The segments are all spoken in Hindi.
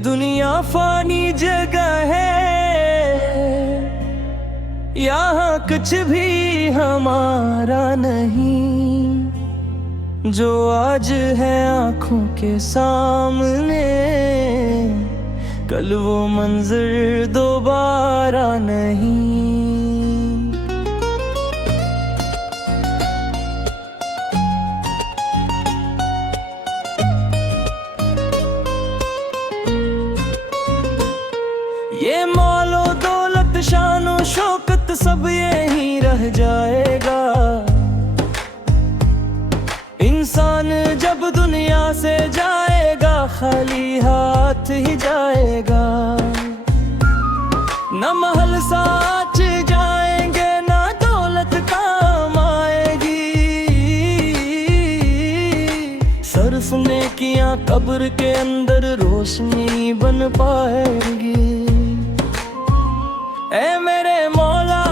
दुनिया फानी जगह है, यहाँ कुछ भी हमारा नहीं। जो आज है आँखों के सामने, कल वो मंजर दोबारा नहीं। ये मौलो दौलत शानो शौकत सब यहीं रह जाएगा। इंसान जब दुनिया से जाएगा, खाली हाथ ही जाएगा। न महल साच जाएंगे, न दौलत काम आएगी। सर्फ नेकियां कब्र के अंदर रोशनी बन पाएगी। ऐ मेरे मौला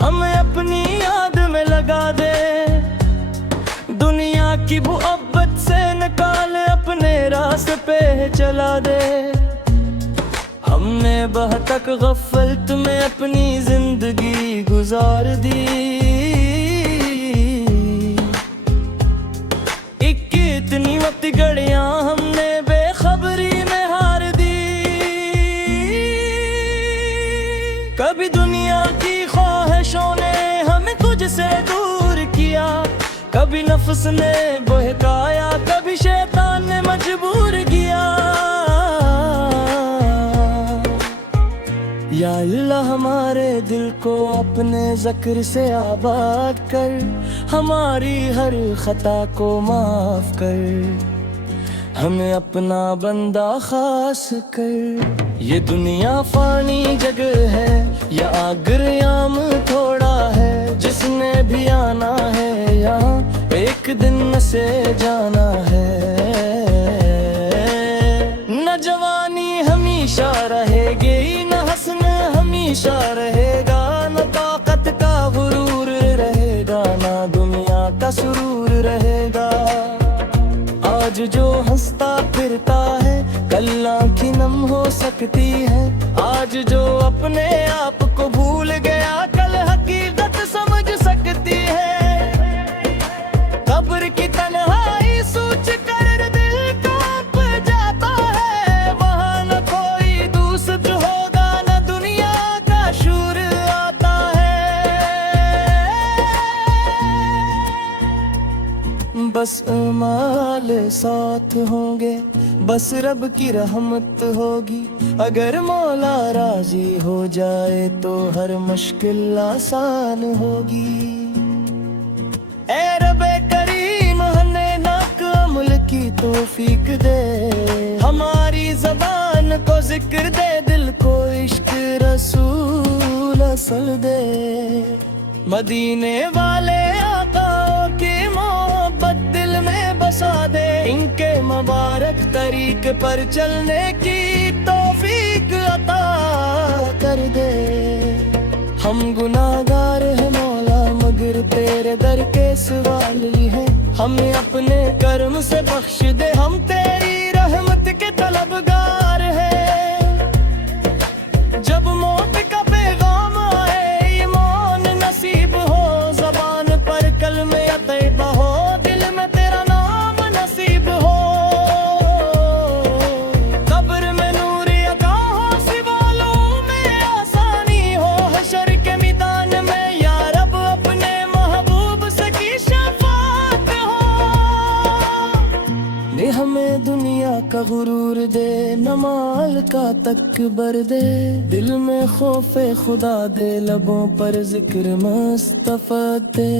हमें अपनी याद में लगा दे, दुनिया की मुहब्बत से निकाल अपने रास्ते पे चला दे। हमने बहुतक गफलत में अपनी जिंदगी गुजार दी। इतनी वक्त घड़ियां हमने बेखबरी में हार दी। कभी दुनिया की ख्वाहिशों ने हमें तुझ से दूर किया, कभी नफ्स ने बहकाया, कभी शैतान ने मजबूर किया। या अल्लाह हमारे दिल को अपने ज़िक्र से आबाद कर, हमारी हर खता को माफ कर, हमें अपना बंदा खास कर। ये दुनिया फानी जगह है, या आगरयाम थोड़ा है। जिसने भी आना है यहाँ, एक दिन से जाना है। न जवानी हमेशा रहेगी, न हसन हमेशा रहेगा। न ताकत का गुरूर रहेगा, ना दुनिया का सुरूर रहेगा। आज जो हंसता फिरता है, कल आँखें नम हो सकती है। आज जो अपने आप को भूल गया, कल हकीकत समझ सकती है। कब्र की तन्हाई सोच कर दिल कांप जाता है। वहाँ न कोई दूसर होगा, न दुनिया का शूर आता है। बस अमाल साथ होंगे, बस रब की रहमत होगी। अगर मौला राजी हो जाए तो हर मुश्किल आसान होगी। ऐ रब्बे करीम हमें नाक अमल की तौफीक दे। हमारी ज़बान को जिक्र दे, दिल को इश्क रसूल असल दे। मदीने वाले आकाओं की मोहब्बत दिल में बसा दे। इनके मुबारक तरीके पर चलने की तौफीक अता कर दे। हम गुनाहगार हैं मौला, मगर तेरे दर के सवाली हैं। हमें अपने कर्म से बख्श दे, हम तेरी रहमत के तलबगार हैं। जब मौत का पैगाम आए, ईमान नसीब हो, ज़बान पर कलमे तैयबा हो, दिल में तेरा नाम नसीब हो। कब्र में नूर अता हो, सवालों में आसानी हो। हशर के मैदान में या रब अपने महबूब से की शफाअत हो। ने हमें दुनिया का गुरूर दे, न माल का तकबर दे। दिल में खौफे खुदा दे, लबों पर जिक्र मुस्तफा दे।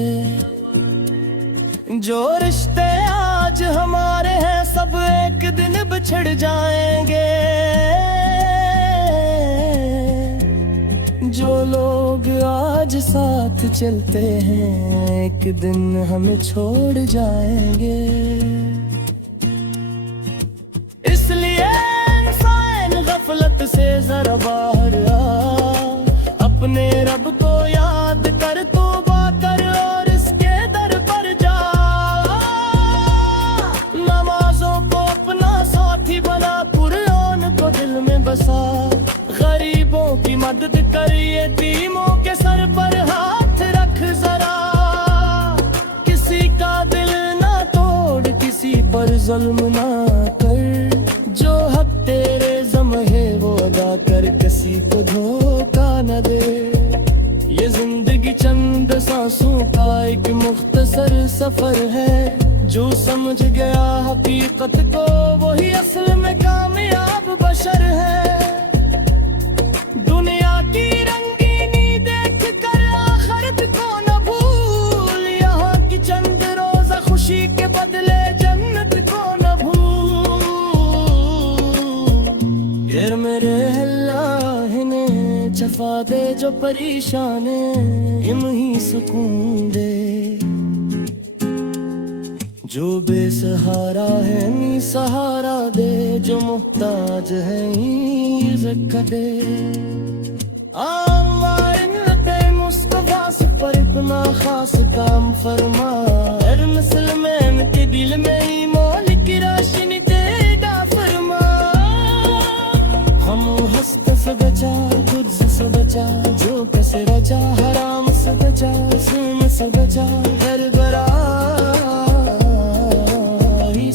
जो रिश्ते आज हमारे हैं, सब एक दिन बिछड़ जाएंगे। जो लोग आज साथ चलते हैं, एक दिन हमें छोड़ जाएंगे। इसलिए इंसान गफलत से जरा बाहर आ, अपने रब को याद कर, तौबा कर और इसके दर पर जा। नमाजों को अपना साथी बना, कुरान को दिल लौट कर यतीमों के सर पर हाथ रख जरा, किसी का दिल ना तोड़, किसी पर जुल्म ना कर, जो हक तेरे ज़म है वो अदा कर, किसी को धोखा न दे। ये जिंदगी चंद सांसों का एक मुख्तसर सफर है, जो समझ गया हकीकत को वही असल में कामयाब बशर है। दुनिया की रंगीनी देख कर आखिरत को न भूल, यहाँ की चंद रोजा खुशी के बदले जन्नत को न भूल। फिर मेरे अल्लाह ने छफा दे जो परेशान है, हिम ही सुकून दे। जो बेसहारा है नी सहारा दे, जो मुहताज है नी ज़िक्र दे। मुस्तफा से पर इतना खास काम फरमा, हर मुसलमान के दिल में ही मौल की रोशनी तेरा फरमा। हम हस्त से बचा, खुद से बचा, जो कैसे रचा, हराम से बचा, सुन से बचा, घर बरा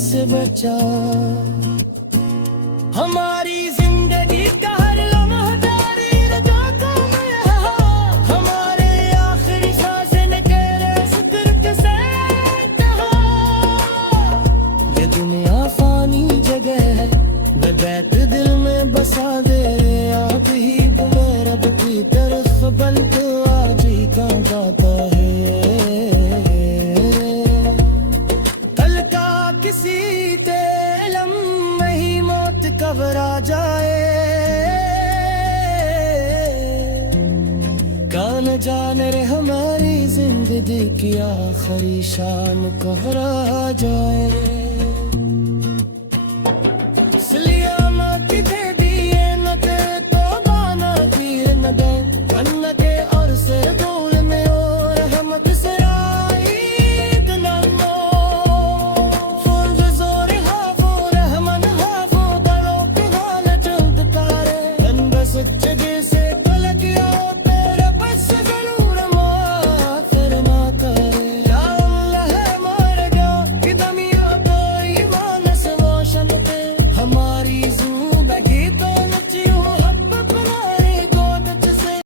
से बचा। हमारी जिंदगी का हर लम्हा तेरी रज़ा का है, हमारे आखिरी सांसें ने तेरे ज़िक्र से कहा। ये दुनिया फानी जगह है, वे बैत दिल में बसा दे, आप ही तुम्हें रब की तरफ बन के आज ही कहाँ जाता है। किसी तेलम में ही मौत कबर आ जाए, कान जाने रे हमारी जिंदगी की आखिरी शान कबर आ जाए।